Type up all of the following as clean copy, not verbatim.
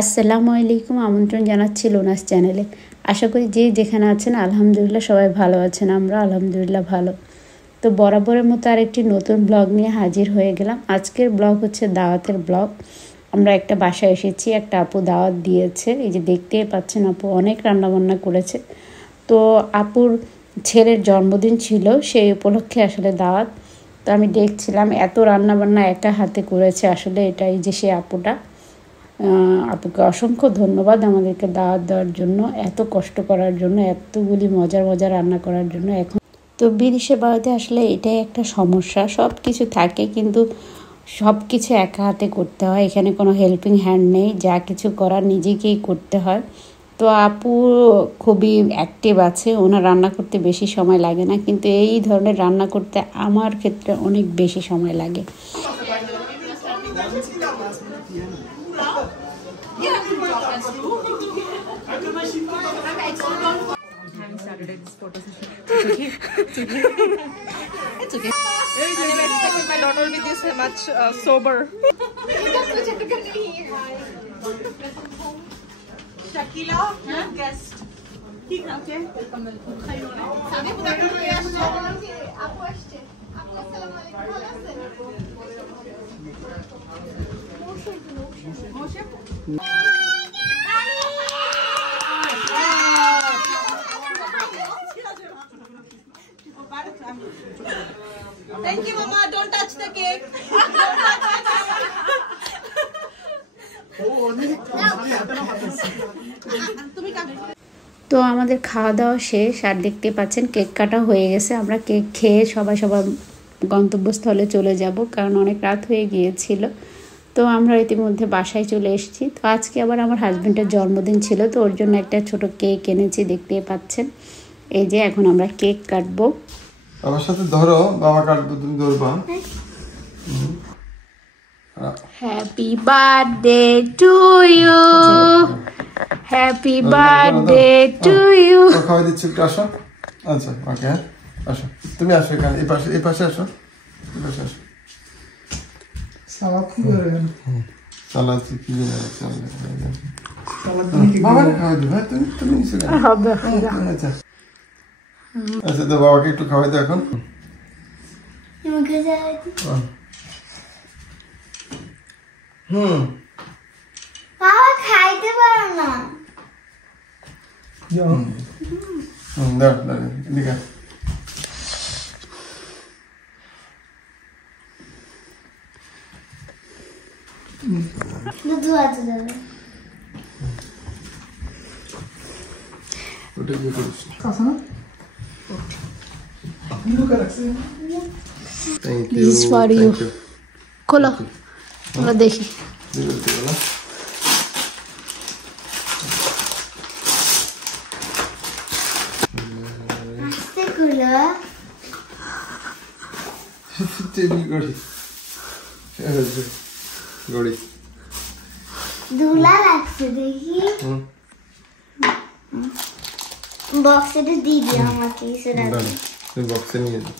আসসালামু আলাইকুম, আমন্ত্রণ জানাচ্ছি লোনাস চ্যানেলে। আশা করি যে যেখানে আছেন আলহামদুলিল্লাহ সবাই ভালো আছেন। আমরা আলহামদুলিল্লাহ ভালো। তো বরাবরের মতো আরেকটি নতুন ব্লগ নিয়ে হাজির হয়ে গেলাম। আজকের ব্লগ হচ্ছে দাওয়াতের ব্লগ। আমরা একটা বাসায় এসেছি, একটা আপু দাওয়াত দিয়েছে। এই যে দেখতেই পাচ্ছেন, আপু অনেক রান্নাবান্না করেছে। তো আপুর ছেলের জন্মদিন ছিল, সেই উপলক্ষে আসলে দাওয়াত। তো আমি দেখছিলাম এত রান্নাবান্না একা হাতে করেছে। আসলে এটাই যে সে আপুটা, আপুকে অসংখ্য ধন্যবাদ আমাদেরকে দাওয়াত দেওয়ার জন্য, এত কষ্ট করার জন্য, এতগুলি মজার মজার রান্না করার জন্য। এখন তো বিদেশে বাড়িতে আসলে এটাই একটা সমস্যা, সব কিছু থাকে কিন্তু সব কিছু একা হাতে করতে হয়। এখানে কোনো হেল্পিং হ্যান্ড নেই, যা কিছু করার নিজেকেই করতে হয়। তো আপু খুবই অ্যাক্টিভ আছে, ওনার রান্না করতে বেশি সময় লাগে না, কিন্তু এই ধরনের রান্না করতে আমার ক্ষেত্রে অনেক বেশি সময় লাগে। Having Saturday this photo session. It's okay. It's okay. I never expected my daughter to be this much sober. Shakila, guest. ठीक है, okay. Welcome. सामने पूरा कर लो यार. आपको अच्छे. आपको अस्सलाम वालेकुम. Motion. Thank you, Mama. Don't touch the cake. তো আমাদের খাওয়া দাওয়া শেষ, আর দেখতে পাচ্ছেন কেক কাটা হয়ে গেছে। আমরা কেক খেয়ে সবাই গন্তব্যস্থলে চলে যাব, কারণ অনেক রাত হয়ে গিয়েছিল। তো আমরা ইতিমধ্যে বাসায় চলে এসেছি। তো আজকে আবার আমার হাজব্যান্ডের জন্মদিন ছিল, তো ওর জন্য একটা ছোট কেক এনেছি, দেখতেই পাচ্ছেন। এই যে এখন আমরা কেক কাটবো। আমার সাথে ধরো, বাবা কাটবো, তুমি ধরবা। Happy birthday to you, happy birthday to you. খাওয়াই দিচ্ছি, একটু আসো। আচ্ছা, ওকে, আসো। তুমি আসো এখানে, এই পাশে আসো, এই পাশে আসো। সালাদ কি করে? সালাদ কি করে? সালাদ বাবা খাওয়াই দিবে, তুমি নিচে যাও। হবে। আচ্ছা আচ্ছা, তো বাবাকে একটু খাওয়াই দাও এখন। বাবা খাইতে পারো না। দাঁড়া, এদিকে। দুধ আছে যাবে। ওটা কি করিস? কাছে না? লুকা রাখছে। Thank This is for you. খোলো, আমরা দেখি। আস্তে খুলো। গড়ি ধুলা লাগছে দেখি। বক্সে দিবি আমাকে সেটা। তুমি বক্সে নিয়ে যাও।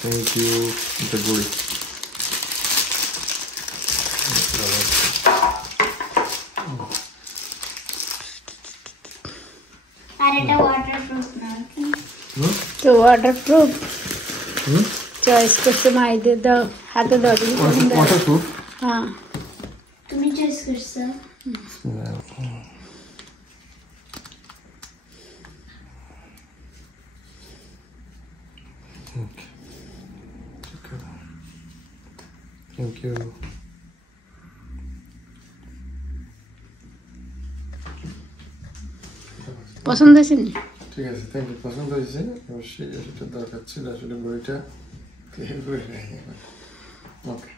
Thank you. এটা গড়ি। আর এটা ওয়াটারপ্রুফ না। তো ওয়াটারপ্রুফ চয়েস করছে, মাইদের দাও, হাতে দাও। ওয়াটারপ্রুফ? হ্যাঁ, তুমি চয়েস করছো। Thank you. পছন্দ হয়েছে? ঠিক আছে, থ্যাংক ইউ। পছন্দ হয়েছে অবশ্যই, সেটা দরকার ছিল আসলে, বইটা ক্লিয়ার করে নেই। ওকে।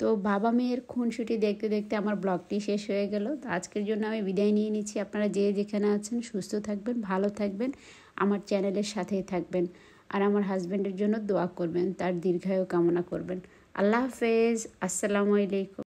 তো বাবা মেয়ের খুনসুটি দেখতে দেখতে আমার ব্লগটি শেষ হয়ে গেল। তো আজকের জন্য আমি বিদায় নিয়ে নিচ্ছি। আপনারা যে যেখানে আছেন সুস্থ থাকবেন, ভালো থাকবেন, আমার চ্যানেলের সাথেই থাকবেন, আর আমার হাজব্যান্ডের জন্য দোয়া করবেন, তার দীর্ঘায়ু কামনা করবেন। আল্লাহ হাফেজ, আসসালামু আলাইকুম।